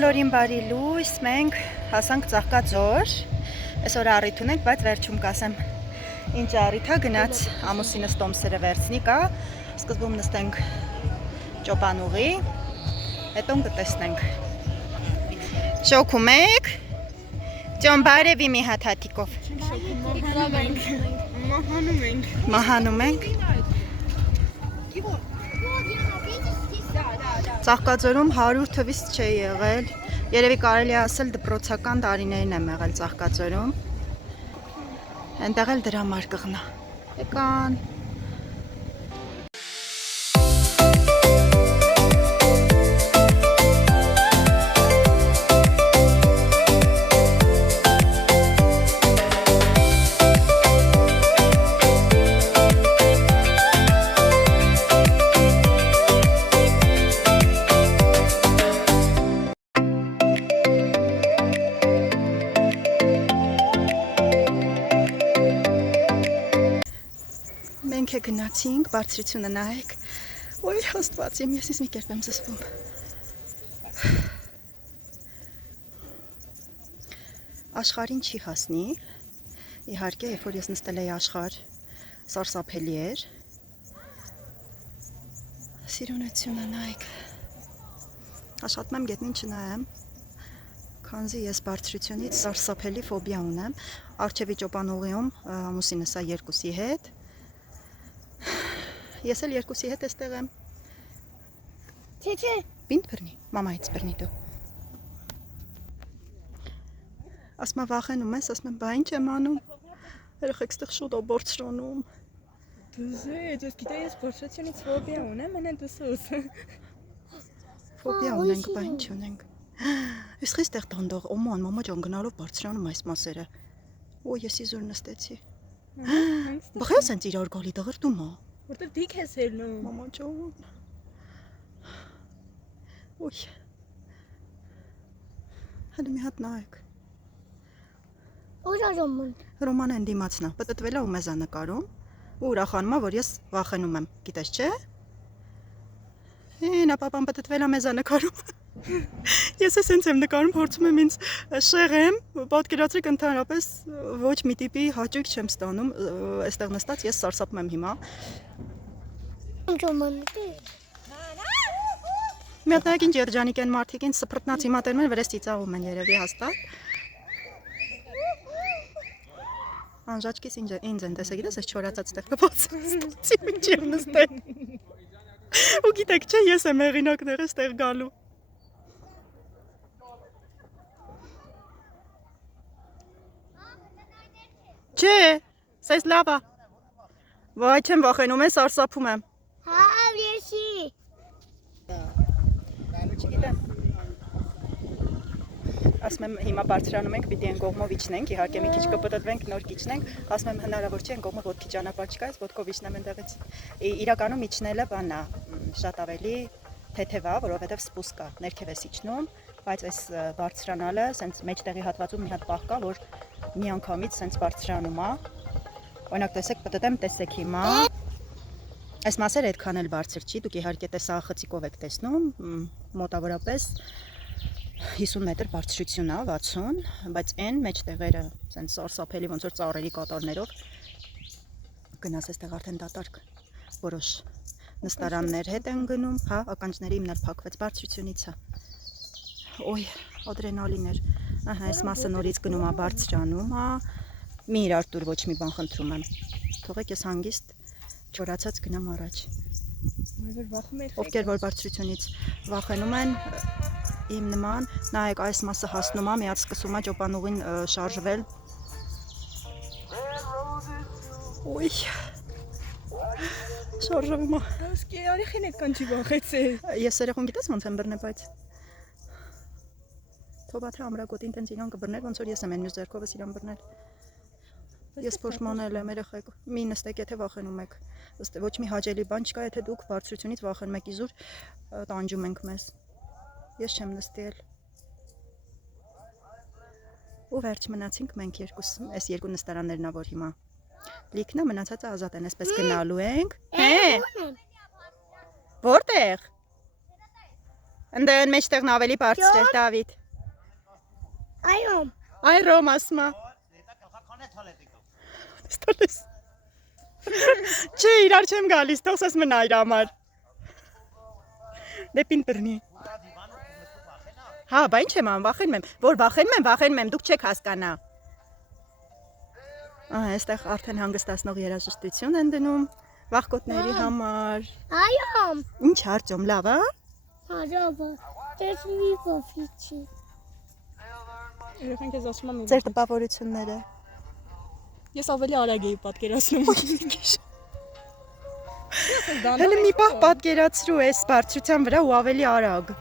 Բոլորին բարի լույս, մենք հասանք Ծաղկաձոր, այսօր առիթ ունենք, բայց վերջում կասեմ ինչ առիթ է, գնաց ամուսինս տոմսերը վերցնի կա, սկզբում նստենք ճոպանուղի, հետո կտեսնենք։ Շոքում եք, ճոն բարևի մի հատ հատիկով։ Մահանում ենք։ Ծաղկաձորում 100 թվից չի եղել, երևի կարելի ասել դպրոցական տարիներին եմ եղել Ծաղկաձորում, այնտեղ էլ դրամար կղնա, եկան։ Մենք գնացինք, բարձրությունը նայեք, ոյ հաստված եմ, ես մի կերպ եմ զսպում։ Աշխարհին չի հասնի, իհարկե, երբ որ ես նստել էի աշխարհ, սարսափելի էր։ Սիրունությունը նայեք, աշխատում եմ գետնին չնայեմ, քանզի ես բարձրությունից սարսափելի ֆոբիա ունեմ, առջևի ճոպանուղիում ամուսինս է երկուսի հետ, ես էլ երկուսի հետ էստեղ եմ։ Չէ, բինտ բռնի, մամայից բռնի դու։ Ասմա վախենում ես, ասում եմ, բա ինչ եմ անում, երեխեք ստեղ շուտով բարձրանում։ Դուզ գիտե ես բարձրությունից ֆոբիա ունեմ, մենե դուսուս։ Ֆոբիա ունենք, բա ինչ ունենք։ Ես խիստ էղ դանդաղ, օման, մամա ջան գնալով բարձրանում այս մասերը։ Օ, ես իզուր նստեցի։ Բղե սենց իրար գալի դղրդում ա։ Որտեղ դիք ես ելնում։ Մամա ջան։ Ոյ։ Հələ մի հատ նայեք։ Ուր Ռոման։ Ռոմանը են դիմացն է, պտտվել է ու մեզ է նկարում, ու ուրախանում է, որ ես վախենում եմ, գիտես չէ։ Նա պապան պտտվել է մեզ է նկարում։ Ես էսենց եմ նկարում, փորձում եմ ինձ շեղեմ, պատկերացրեք ընդհանրապես ոչ մի տիպի հաճույք չեմ ստանում, այստեղ նստած ես սարսափում եմ հիմա։ Մի հատ նայեք ինչ երջանիկ են մարդիկ, ինձ սփռտնաց հիմա տերում են, վրես ծիծաղում են երևի հաստատ։ Անժաճկիս ինձ են տեսա, գիտես, այս չորացած տեղ կպացի ինչ եմ նստել։ Ու գիտեք չէ, ես եմ հեղինակները ստեղ գալու։ Չէ, սես լավ է։ Վայ, չեմ վախենում, ես սարսափում եմ։ Հա, եսի։ Չգիտեմ։ Ասում եմ հիմա բարձրանում ենք, պիտի են կողմով իջնենք, իհարկե մի քիչ կպտտվենք, նոր կիջնենք, ասում եմ հնարավոր չի են կողմով ոտքի ճանապարհ չկա, ես ոտքով իջնեմ այնտեղից։ Իրականում իջնելը բան է, շատ ավելի թեթև է, որովհետև սպուսկ է, ներքև ես իջնում, բայց այս բարձրանալը, սենց մեջտեղի հատվածում մի հատ պահ կա, որ միանգամից սենց բարձրանում է։ Օրինակ տեսեք, պտտեմ, տեսեք հիմա։ Այս մասերը այդքան էլ բարձր չի, դուք իհարկե տեսախցիկով եք տեսնում, մոտավորապես 50 մետր բարձրություն է, 60, բայց այն մեջտեղերը սենց սարսափելի ոնց որ ծառերի կատարներով գնաս այստեղ արդեն դատարկ որոշ նստարաններ հետ են գնում, հա, ականջների իմն էլ փակվեց բարձրությունից է։ Ոյ, ադրենալին էր։ Ահա, այս մասը նորից գնում է բարձրանում, հա։ Մի իրար տուր ոչ մի բան խնդրում եմ։ Թողեք ես հանգիստ չորացած գնամ առաջ։ Ովքեր որ բարձրությունից վախենում են, իմ նման, նայեք այս մասը հասնում է, մի հատ սկսում է ճոպանուղին շարժվել։ Ոյ։ Շարժվում է։ Ասկի արիխին է կանչի վախեցե։ Ես երեխուն գիտես ոնց եմ բռնել, բայց թողա թե ամրագոտին տենց իրան կբռներ, ոնց որ ես եմ այն մյուս ձեռքովս իրան բռնել։ Ես փոշմանել եմ երեխեք, մի նստեք, եթե վախենում եք, ոչ մի հաճելի բան չկա, եթե դուք բարձրությունից վախենում եք, իզուր տանջում ենք մեզ, ես չեմ նստել։ Ու վերջ մնացինք մենք երկուս, այս երկու նստարաններն ա, որ հիմա լիքն է, մնացածը ազատ են, այսպես գնալու ենք։ Հե, որտեղ։ Ընդ այն մեջտեղն ավելի բարձր էր, Դավիթ։ Այո։ Այ Ռոմ ասմա։ Ստորես։ Չէ, իրար չեմ գալիս, թող սես մնա իր համար։ Դեպին բռնի։ Հա, բա ինչ եմ անում, վախենում եմ, որ վախենում եմ, դուք չեք հասկանա։ Այստեղ արդեն հանգստացնող երաժշտություն են դնում վախկոտների համար։ Այո։ Ինչ Արտյոմ, լավ է։ Հարավը։ Դες մի փոփիչի։ Երբ ես ասում եմ Ձեր տպավորությունները։ Ես ավելի արագ էի պատկերացնում։ Հələ մի պահ պատկերացրու այս բարձրության վրա ու ավելի արագ։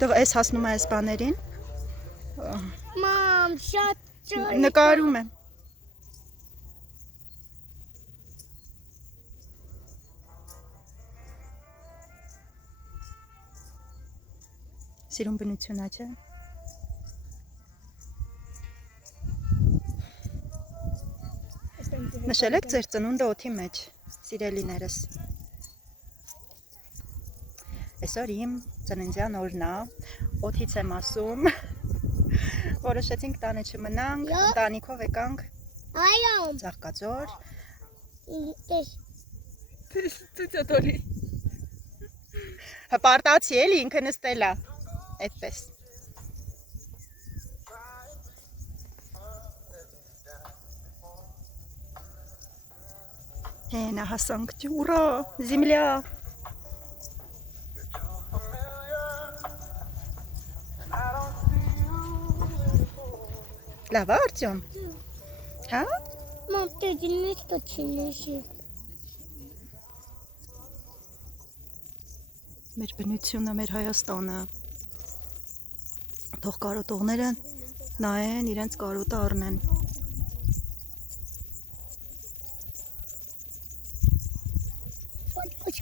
Դե այս հասնում է այս բաներին։ Մամ, շատ ջան։ Նկարում եմ։ Սիրուն բնությունա, չէ։ Նշել եք ձեր ծնունդը օդի մեջ, սիրելիներս։ Այսօր իմ ծննդյան օրն է, օդից եմ ասում, որոշեցինք տանը չմնանք, ընտանիքով եկանք Այո։ Ծաղկաձոր։ Ցուցատորի։ Հպարտացի էլի ինքը նստել է, այդպես։ Հենա հասանք ջուրա, զիմլյա։ Լավ է, Արտյոմ։ Հա? Մամ, դու դինես տոչինեշի։ Մեր բնությունը, մեր Հայաստանը։ Թող կարոտողները նայեն, իրենց կարոտը առնեն։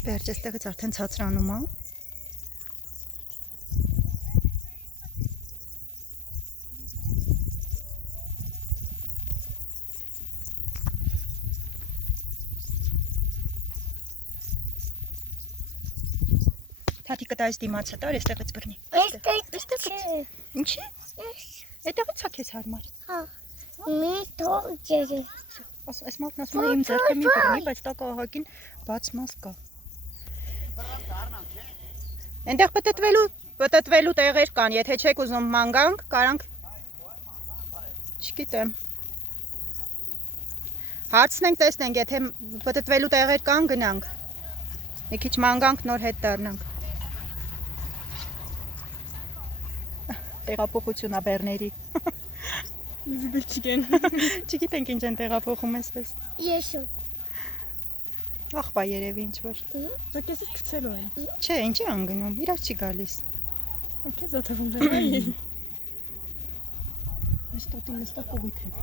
Վերջ այստեղից արդեն ցածրանում է։ Թաթիկը դա այս դիմացը տար, այստեղից բռնի։ Այստեղ չէ։ Ինչի՞։ Այդտեղից է քեզ հարմար։ Հա։ Մի թող ջերը։ Այս մարդն ասում է իմ ձեռքը մի բռնի, բայց տակը ահագին բաց մաս կա։ Այնտեղ պտտվելու տեղեր կան, եթե չեք ուզում ման գանք, կարանք, չգիտեմ, հարցնենք, տեսնենք, եթե պտտվելու տեղեր կան, գնանք, մի քիչ ման գանք, նոր հետ դառնանք, տեղափոխություն աբերների, չգիտենք ինչ են տեղափոխում այսպես, Եսոտ։ աղբա երևի ինչ-որ, Դա քեզ գցելու են։ չէ, ինչի անգնում, իրար չի գալիս, Քեզ աթվում դեռ։ Ես տոտի նստա կողիթ հետ։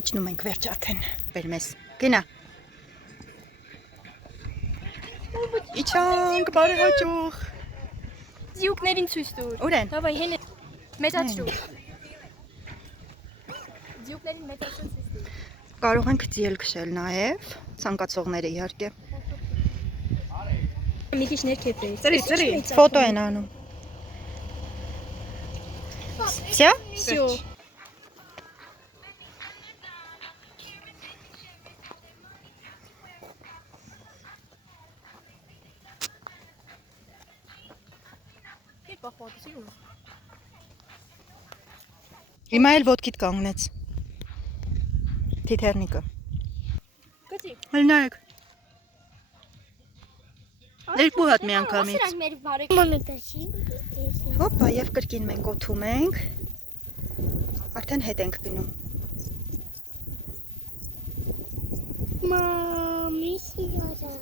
իջնում ենք վերջ արդեն, բերում ես, գնա, իջանք, բարեհաճող, Ձիուկներին ցույց տուր։ ուր են, Դավայ հեն մեծացրու։ Ձիուկներին մեծացրու ցույց տուր։ կարող ենք ձիել քշել նաև, ցանկացողները իհարկե, Մի քիչ ներքև էի։ Ծրի։ ֆոտո են անում, Всё? Всё։ Հիմա էլ ոտքիդ կանգնեց, թիթեռնիկը, Գծի։ հել նայեք, երկու հատ մի անգամից, մեր բարեկամ։ Մոնետաշի։ հոպա և կրկին մենք օթում ենք, արդեն հետ ենք գնում, Մամի սիրարա։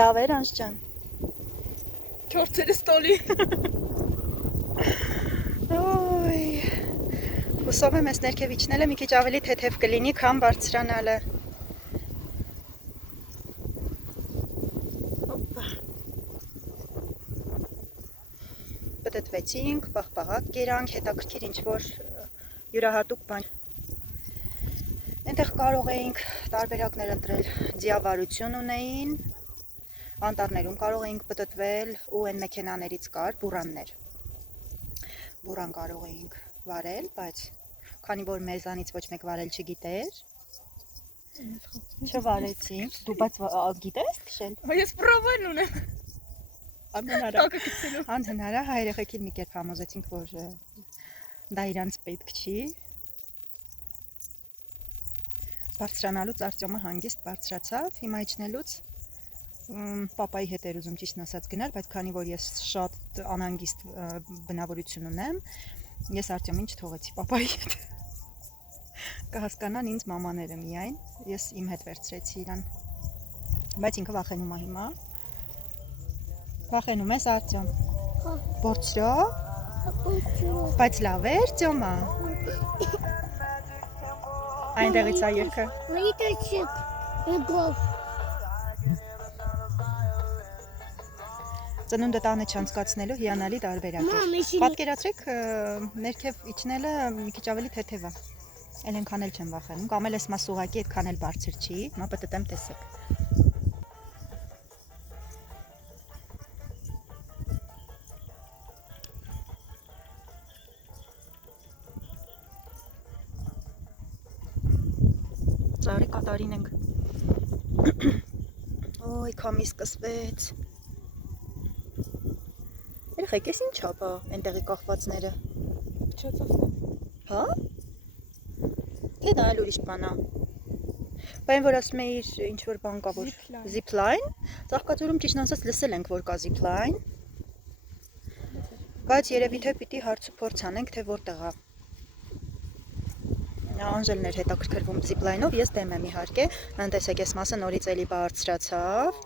լավ էր անց ջան, Չորցերը ստոլի։ Ոյ, հուսով եմ ես ներքև իջնելը մի քիչ ավելի թեթև կլինի, քան բարձրանալը, պտտվեցինք, պաղպաղակ կերանք, հետաքրքիր ինչ-որ յուրահատուկ բան, Այնտեղ կարող էինք տարբերակներ ընտրել, ձիավարություն ունեին, անտառներում կարող էինք պտտվել ու այն մեքենաներից կար բուրաններ։ Բուրան կարող էինք վարել, բայց քանի որ մեզանից ոչ մեկ վարել չգիտեր, չվարեցինք։ Դու բայց գիտես քշել։ Ես պրոբան ունեմ։ Անհնար է, հայրեխեքին մի կերպ համոզեցինք, որ դա իրանց պետք չի։ Բարձրանալուց Արտյոմը հանգիստ բարձրացավ, հիմա իջնելուց պապայի հետ էր ուզում ճիշտն ասած գնալ, բայց քանի որ ես շատ անհանգիստ բնավորություն ունեմ, ես Արտյոմին չթողեցի պապայի հետ։ Կհասկանան ինձ մամաները միայն, ես իմ հետ վերցրեցի իրան։ Բայց ինքը վախենում է հիմա։ Վախենում ես Արտյոմ։ Բորցրո։ Բայց լավ է Արտյոմա։ Այնտեղից է երգը։ Ծնունդը տանը չանցկացնելու հիանալի տարբերակ է։ Պատկերացրեք, ներքև իջնելը մի քիչ ավելի թեթև է։ Էլ այնքան էլ չեմ վախենում, կամ էլ էս մասուղակի այդքան էլ բարձր չի, հիմա պտտեմ տեսեք։ Ծառի կատարին ենք։ Ոյ, քամի սկսվեց։ Երեխեք, ես ինչ ապա այնտեղի կախվածները։ Հա? Դե դա էլ ուրիշ բան է։ Բայց որ ասում էիր ինչ որ բան կա որ zipline, Ծաղկաձորում ճիշտ ասած լսել ենք որ կա zipline։ Բայց երևի թե պիտի հարց ու փորձ անենք թե որտեղ է։ Անժելն էր հետաքրքրվում zipline-ով, ես դեմ եմ իհարկե, տեսեք այս մասը նորից էլի բարձրացավ,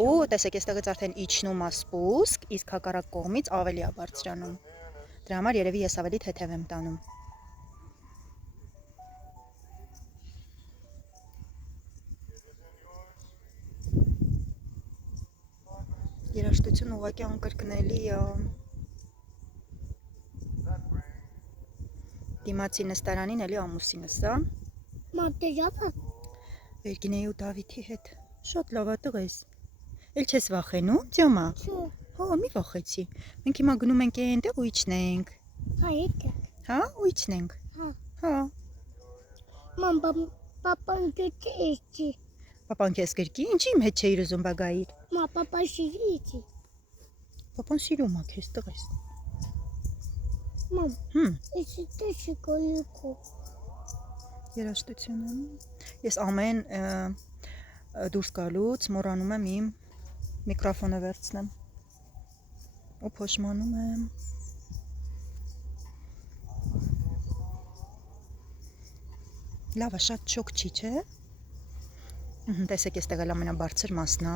ու տեսեք այստեղից արդեն իջնում է սպուսկ, իսկ հակառակ կողմից ավելի է բարձրանում։ Դրա համար երևի ես ավելի թեթև եմ տանում։ Երաժշտություն ուղղակի անկրկնելի է։ Դիմացի նստարանին էլի ամուսինս է։ Մատեժապա։ Վերգինեի ու Դավիթի հետ։ Շատ լավ է տղես։ Էլ չես վախենում, Տյոմա։ Հա, մի վախեցի։ Մենք հիմա գնում ենք այնտեղ ու իջնենք։ Հա, եկեք։ Հա, ու իջնենք։ Հա։ Մամ, պապան գետի։ Պապան քեզ գրկի, ինչի իմ հետ չէիր ուզում բագայիր։ Մա, պապան շիրիցի։ Պապան սիրում է քեզ տղես։ Մամ, էսի տեշի կոյիկո։ Երաժշտությունը։ Ես ամեն դուրս գալուց մոռանում եմ իմ միկրոֆոնը վերցնեմ։ Ու փոշմանում եմ։ Լավ է, շատ շոկ չի, չէ՞։ Տեսեք, այստեղ էլ ամենաբարձր մասն է։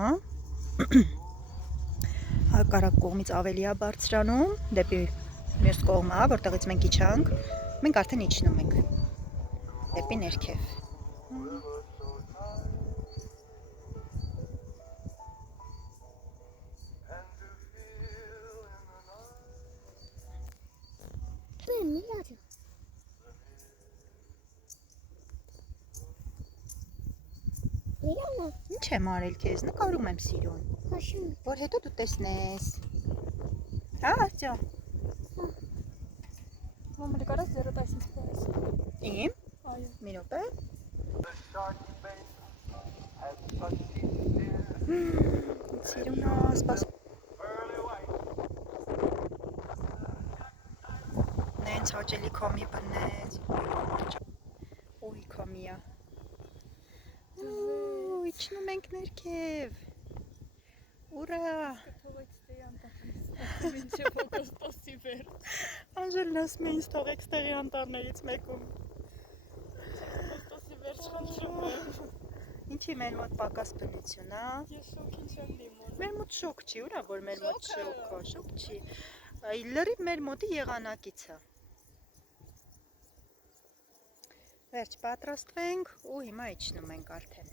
Հակառակ կողմից ավելի է բարձրանում, դեպի մյուս կողմը, որտեղից մենք իջանք, մենք արդեն իջնում ենք դեպի ներքև։ Ինչ եմ արել քեզ, նկարում եմ սիրուն, որ հետո դու տեսնես։ Հա, Արտյոմ։ Մամ, կարաս ձեռդ այսինչ պարես։ Իմ։ Այո։ Մի րոպե։ Սիրուն է, սպաս։ Նենց հաճելի քամի բնեց։ Ոյ, քամի է։ Իջնում ենք ներքև։ Ուրա։ Անժելն ասում է ինձ թողեք ստեղի անտառներից մեկում։ Ինչի մեր մոտ պակաս բնություն, հա։ Մեր մոտ շոկ չի, ուրա որ մեր մոտ շոկ չի։ Լրիվ մեր մոտի եղանակից է։ Վերջ պատրաստվենք ու հիմա իջնում ենք արդեն։